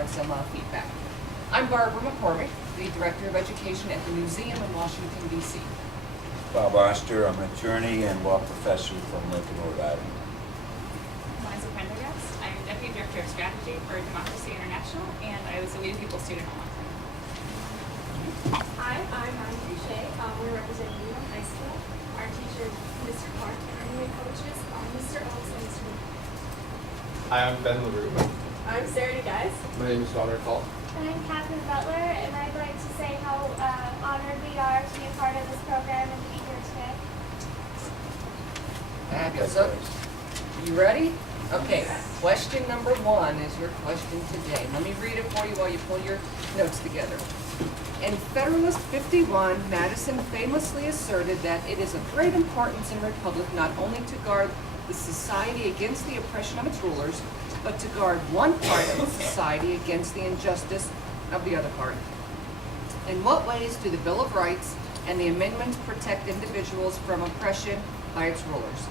provide some feedback. I'm Barbara McCormick, the Director of Education at the Museum in Washington, D.C. Bob Oster, I'm an attorney and law professor from Lincoln, Rhode Island. Liza Prendergast. I'm Deputy Director of Strategy for Democracy International, and I was a We the People student at one time. Hi, I'm Ryan Boucher. We're representing Needham High School. Our teachers, Mr. Clark, and our new coaches are Mr. Oaks and Mr. Lee. Hi, I'm Ben LaRue. I'm Sarah DeGuys. My name is Donner Call. And I'm Catherine Butler, and I'd like to say how honored we are to be a part of this program and to be here today. Fabulous. So, you ready? Okay, question number 1 is your question today. Let me read it for you while you pull your notes together. In Federalist 51, Madison famously asserted that it is of great importance in a republic not only to guard the society against the oppression of its rulers, but to guard one part of the society against the injustice of the other part. In what ways do the Bill of Rights and the amendments protect individuals from oppression by its rulers?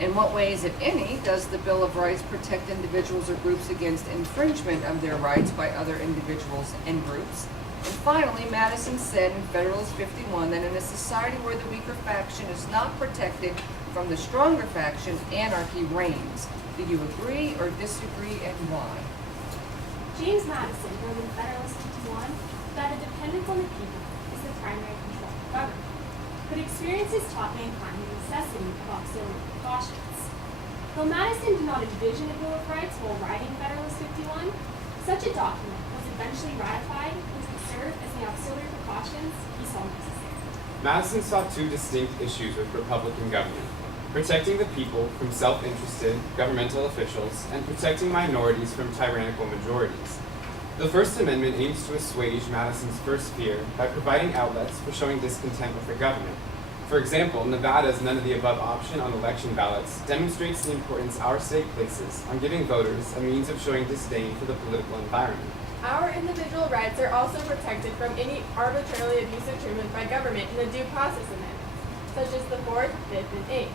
In what ways, if any, does the Bill of Rights protect individuals or groups against infringement of their rights by other individuals and groups? And finally, Madison said in Federalist 51 that in a society where the weaker faction is not protected from the stronger faction, anarchy reigns. Do you agree or disagree, and why? James Madison wrote in Federalist 51 that a dependence on the people is the primary control of government, but experience has taught mankind the necessity of auxiliary precautions. Though Madison did not envision a Bill of Rights while writing Federalist 51, such a document was eventually ratified which would serve as the auxiliary precautions he saw necessary. Madison saw two distinct issues with Republican government: protecting the people from self-interested governmental officials and protecting minorities from tyrannical majorities. The First Amendment aims to assuage Madison's first fear by providing outlets for showing discontent with the government. For example, Nevada's none-of-the-above option on election ballots demonstrates the importance our state places on giving voters a means of showing disdain for the political environment. Our individual rights are also protected from any arbitrarily abusive treatment by government in the Due Process Amendments, such as the 4th, 5th, and 8th.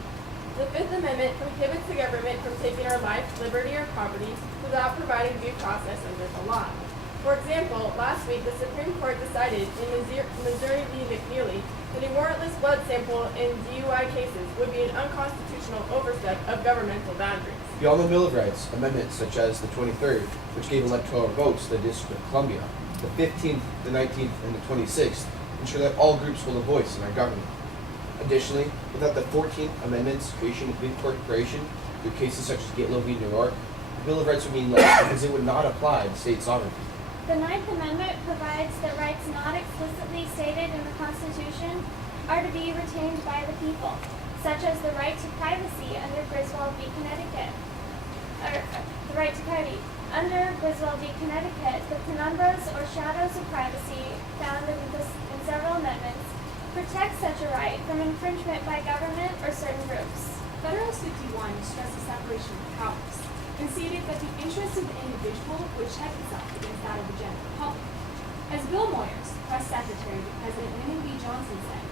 The 5th Amendment prohibits the government from taking our life, liberty, or property without providing due process under the law. For example, last week the Supreme Court decided in Missouri v. McNeely that a warrantless blood sample in DUI cases would be an unconstitutional overstep of governmental boundaries. Beyond the Bill of Rights, amendments such as the 23rd, which gave electoral votes to the District of Columbia, the 15th, the 19th, and the 26th ensure that all groups hold a voice in our government. Additionally, without the 14th Amendment's creation of incorporation through cases such as Gatelo v. New York, the Bill of Rights would mean less because it would not apply to state sovereignty. The Ninth Amendment provides that rights not explicitly stated in the Constitution are to be retained by the people, such as the right to privacy under Griswold v. Connecticut. The right to privacy. Under Griswold v. Connecticut, the penumbras or shadows of privacy found in several amendments protect such a right from infringement by government or certain groups. Federalist 51 stressed the separation of powers and stated that the interests of the individual would check itself against that of the general public. As Bill Moyers, press secretary to President Lyndon B. Johnson said,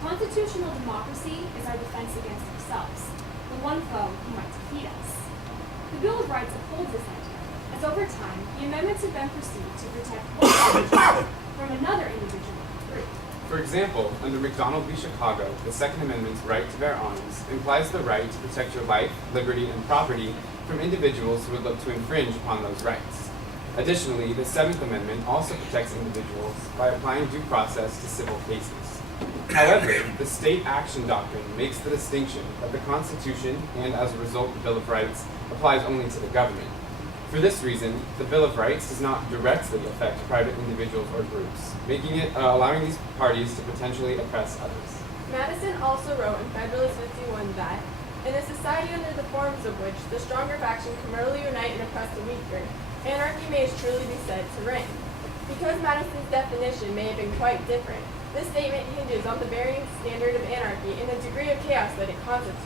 "Constitutional democracy is our defense against ourselves, the one foe who might defeat us." The Bill of Rights upholds this idea, as over time, the amendments have been perceived to protect one individual from another individual group. For example, under McDonald v. Chicago, the Second Amendment's right to bear arms implies the right to protect your life, liberty, and property from individuals who would look to infringe upon those rights. Additionally, the Seventh Amendment also protects individuals by applying due process to civil cases. However, the state action doctrine makes the distinction that the Constitution, and as a result the Bill of Rights, applies only to the government. For this reason, the Bill of Rights does not directly affect private individuals or groups, making it allowing these parties to potentially oppress others. Madison also wrote in Federalist 51 that, in a society under the forms of which the stronger faction can morally unite and oppress the weaker, anarchy may truly be said to reign. Because Madison's definition may have been quite different, this statement hinges on the varying standard of anarchy and the degree of chaos that it constitutes.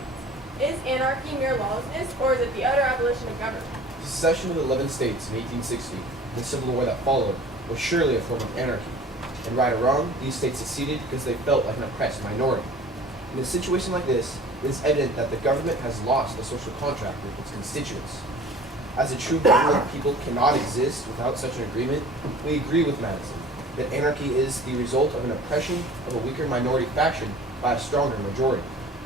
Is anarchy mere lawlessness, or is it the utter abolition of government? The secession of the 11 states in 1860 and the Civil War that followed was surely a form of anarchy. And right or wrong, these states seceded because they felt like an oppressed minority. In a situation like this, it is evident that the government has lost the social contract with its constituents. As a true government, people cannot exist without such an agreement. We agree with Madison that anarchy is the result of an oppression of a weaker minority faction by a stronger majority.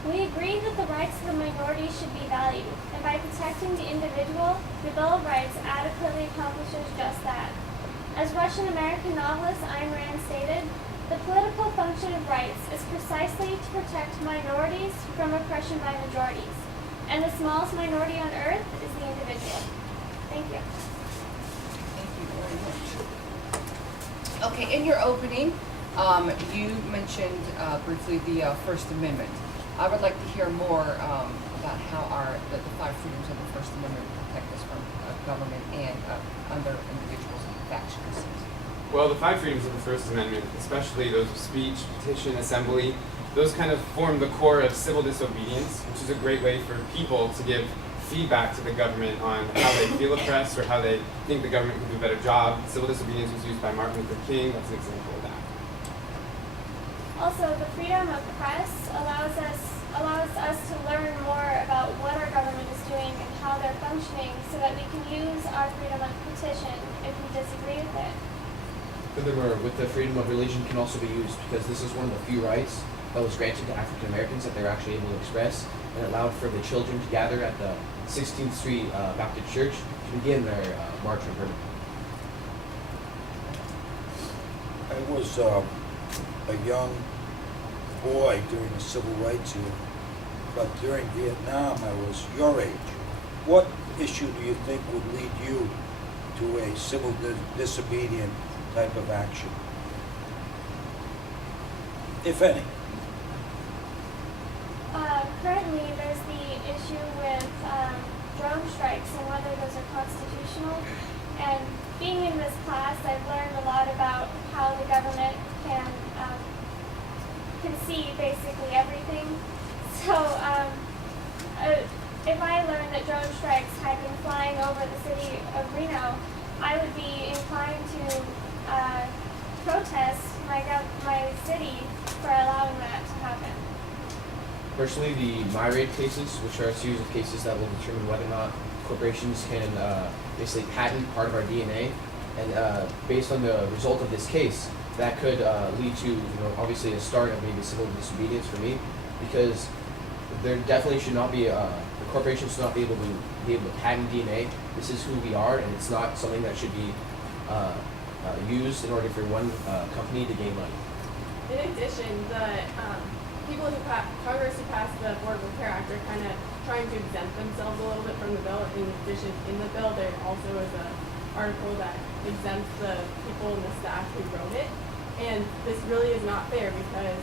We agree that the rights of the minority should be valued, and by protecting the individual, the Bill of Rights adequately accomplishes just that. As Russian-American novelist Ayn Rand stated, the political function of rights is precisely to protect minorities from oppression by majorities, and the smallest minority on earth is the individual. Thank you. Thank you very much. Okay, in your opening, you mentioned briefly the First Amendment. I would like to hear more about how the five freedoms of the First Amendment protect us from government and other individuals and factions. Well, the five freedoms of the First Amendment, especially those of speech, petition, assembly, those kind of form the core of civil disobedience, which is a great way for people to give feedback to the government on how they feel oppressed or how they think the government can do a better job. Civil disobedience was used by Martin Luther King. That's an example of that. Also, the freedom of press allows us to learn more about what our government is doing and how they're functioning so that we can use our freedom of petition if we disagree with it. Furthermore, with the freedom of religion can also be used because this is one of the few rights that was granted to African Americans that they were actually able to express, and allowed for the children to gather at the 16th Street Baptist Church to begin their march on Burning. I was a young boy during the civil rights era, but during Vietnam I was your age. What issue do you think would lead you to a civil disobedient type of action, if any? Currently, there's the issue with drone strikes and whether those are constitutional. And being in this class, I've learned a lot about how the government can see basically everything. So if I learned that drone strikes had been flying over the city of Reno, I would be inclined to protest my city for allowing that to happen. Personally, the MyRaid cases, which are a series of cases that will determine whether or not corporations can basically patent part of our DNA, and based on the result of this case, that could lead to, obviously a start of maybe civil disobedience for me, because there definitely should not be the corporations should not be able to patent DNA. This is who we are, and it's not something that should be used in order for one company to gain money. In addition, the people Congress who passed the Affordable Care Act are kind of trying to exempt themselves a little bit from the bill. In addition, in the bill, there also is an article that exempts the people and the staff who wrote it. And this really is not fair because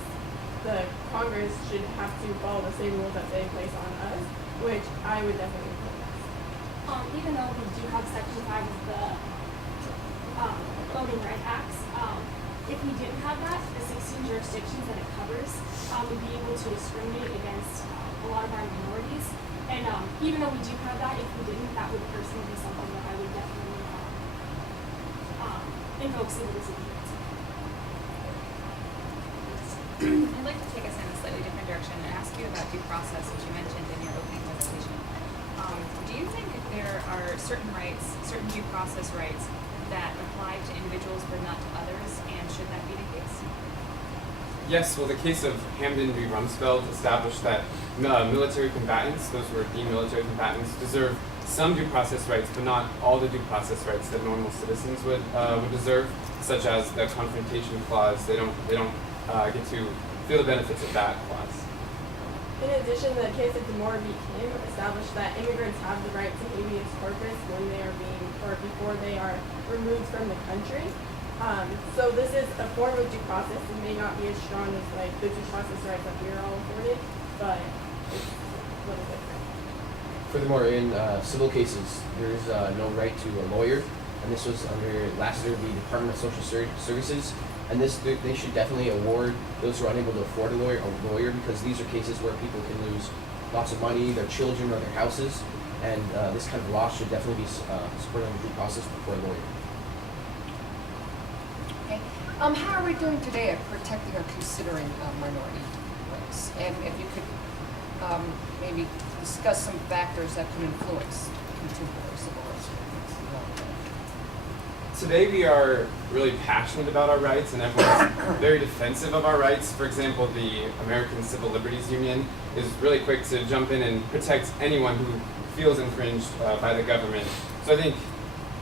the Congress should have to follow the same rules that they place on us, which I would definitely protest. Even though we do have Section 5 of the Voting Rights Acts, if we didn't have that, the 16 jurisdictions that it covers would be able to discriminate against a lot of our minorities. And even though we do have that, if we didn't, that would personally be something that I would definitely invoke civil disobedience. I'd like to take us in a slightly different direction and ask you about due process, which you mentioned in your opening presentation. Do you think there are certain rights, certain due process rights, that apply to individuals but not to others, and should that be the case? Yes, well, the case of Hamden v. Rumsfeld established that military combatants, those who are deemed military combatants, deserve some due process rights, but not all the due process rights that normal citizens would deserve, such as the confrontation clause. They don't get to feel the benefits of that clause. In addition, the case of DeMore v. Kim established that immigrants have the right to habeas corpus when they are before they are removed from the country. So this is a form of due process. It may not be as strong as the due process rights that we are all afforded, but it's a little different. Furthermore, in civil cases, there is no right to a lawyer, and this was under Lassiter v. Department of Social Services. And they should definitely award those who are unable to afford a lawyer, because these are cases where people can lose lots of money, their children, or their houses, and this kind of loss should definitely be supported under due process before a lawyer. Okay. How are we doing today at protecting or considering minority rights? And if you could maybe discuss some factors that could influence contemporary civil rights movement? Today we are really passionate about our rights, and everyone's very defensive of our rights. For example, the American Civil Liberties Union is really quick to jump in and protect anyone who feels infringed by the government. So I think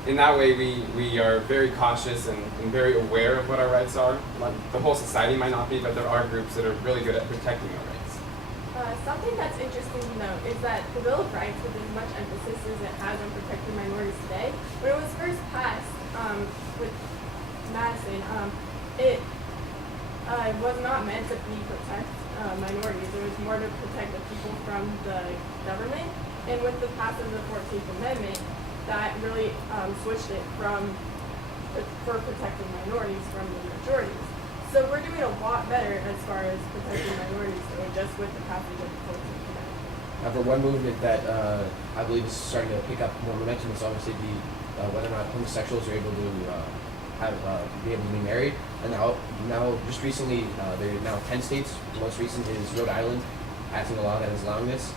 in that way we are very cautious and very aware of what our rights are. The whole society might not be, but there are groups that are really good at protecting our rights. Something that's interesting to note is that the Bill of Rights, with as much emphasis as it has on protecting minorities today, when it was first passed with Madison, it was not meant to protect minorities. It was more to protect the people from the government. And with the passage of the 14th Amendment, that really switched it for protecting minorities from the majorities. So we're doing a lot better as far as protecting minorities doing just with the passage of the 14th Amendment. However, one movement that I believe is starting to pick up more momentum is obviously whether or not homosexuals are able to be able to be married. And now just recently, there are now 10 states. The most recent is Rhode Island passing a law that is allowing this.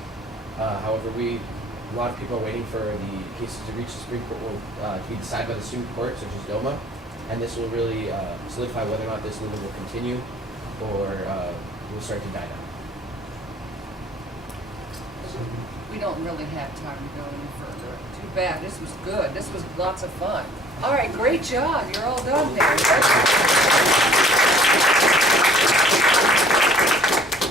However, a lot of people are waiting for the cases to reach the Supreme Court, to be decided by the Supreme Court, such as DOMA, and this will really solidify whether or not this movement will continue or will start to die down. We don't really have time to go any further. Too bad. This was good. This was lots of fun. All right, great job. You're all done there.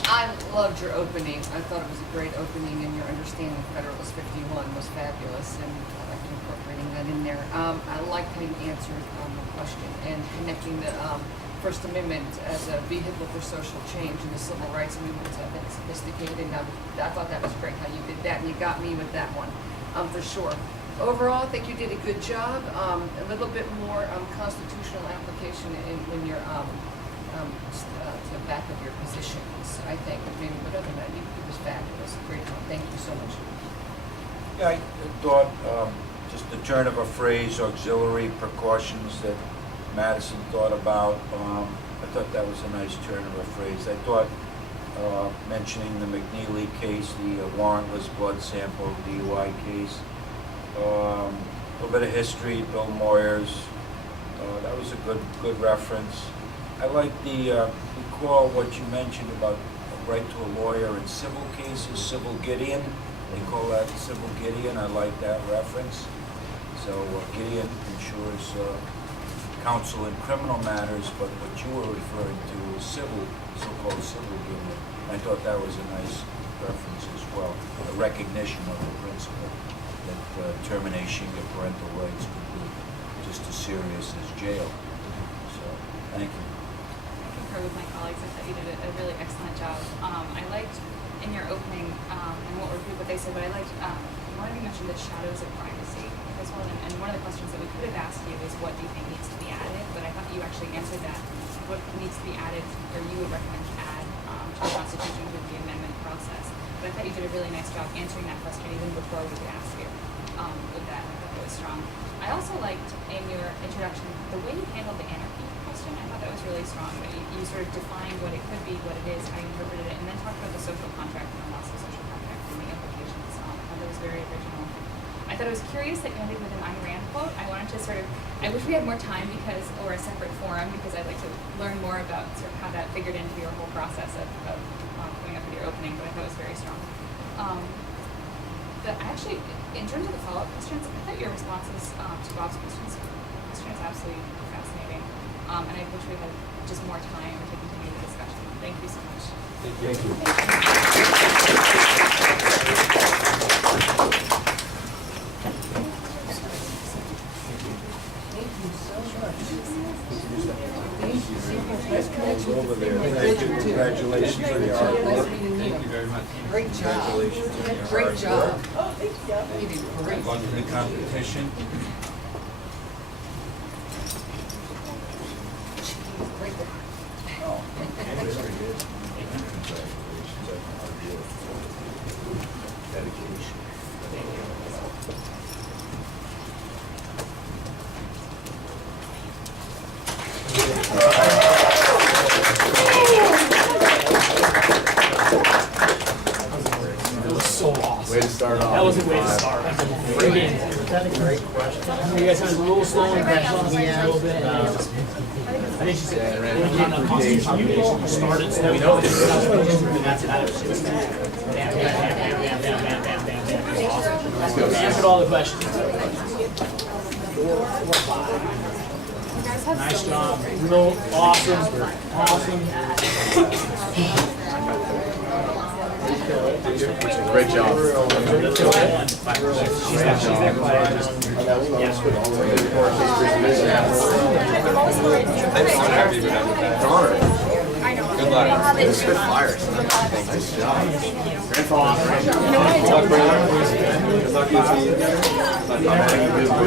I loved your opening. I thought it was a great opening, and your understanding of Federalist 51 was fabulous, and I liked incorporating that in there. I liked how you answered the question and connecting the First Amendment as a vehicle for social change in the civil rights movement. I think sophisticated. And I thought that was great how you did that, and you got me with that one, for sure. Overall, I think you did a good job. A little bit more constitutional application when you're to the back of your positions, I think. Maybe, but other than that, it was fabulous. Great job. Thank you so much. Yeah, I thought just the turn of a phrase, auxiliary precautions that Madison thought about. I thought that was a nice turn of a phrase. I thought mentioning the McNeely case, the warrantless blood sample DUI case, a little bit of history, Bill Moyers. That was a good reference. I like recall what you mentioned about a right to a lawyer in civil cases, civil Gideon. They call that civil Gideon. I like that reference. So Gideon ensures counsel in criminal matters, but what you were referring to is so-called civil Gideon. I thought that was a nice reference as well. A recognition of the principle that termination of parental rights could be just as serious as jail. So, thank you. I concur with my colleagues. I thought you did a really excellent job. I liked in your opening, and won't repeat what they said, but I liked one of you mentioned the shadows of privacy as well. And one of the questions that we could have asked you is what do you think needs to be added? But I thought you actually answered that. What needs to be added, or you would recommend to add to the Constitution through the amendment process? But I thought you did a really nice job answering that question even before we could ask you with that. I thought that was strong. I also liked in your introduction the way you handled the anarchy question. I thought that was really strong. That you sort of defined what it could be, what it is, how you interpreted it, and then talked about the social contract and the loss of social contract and the implications. I thought that was very original. I thought it was curious that you ended with an Ayn Rand quote. I wanted to I wish we had more time or a separate forum, because I'd like to learn more about sort of how that figured into your whole process of coming up with your opening, but I thought it was very strong. But actually, in terms of the follow-up questions, I thought your responses to Bob's question is absolutely fascinating. And I wish we had just more time to continue the discussion. Thank you so much. Thank you. Thank you so much. Thank you. Congratulations on your hard work. Thank you very much. Great job. Congratulations on your Great hard job. work. You did great. Good luck in the competition. Great. Oh, very good. Congratulations on your hard work. Dedication. Way to start. That was a way to start. You guys sound a little slow and crashing a little bit. I think she said, when you get a constitution, you started slow. We know this. And that's it. Bam, bam, bam, bam, bam, bam, bam, bam. Awesome. Answered all the questions. 4 or 5. Nice job. Real awesome. Awesome. Great job. She's that quiet. Good luck. This is good fires. Nice job. Good luck,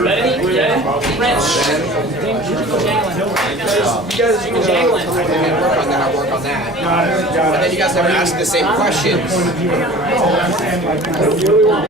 Ready? We ready? French. You guys are jangling. I'll work on that. And then you guys never ask the same questions.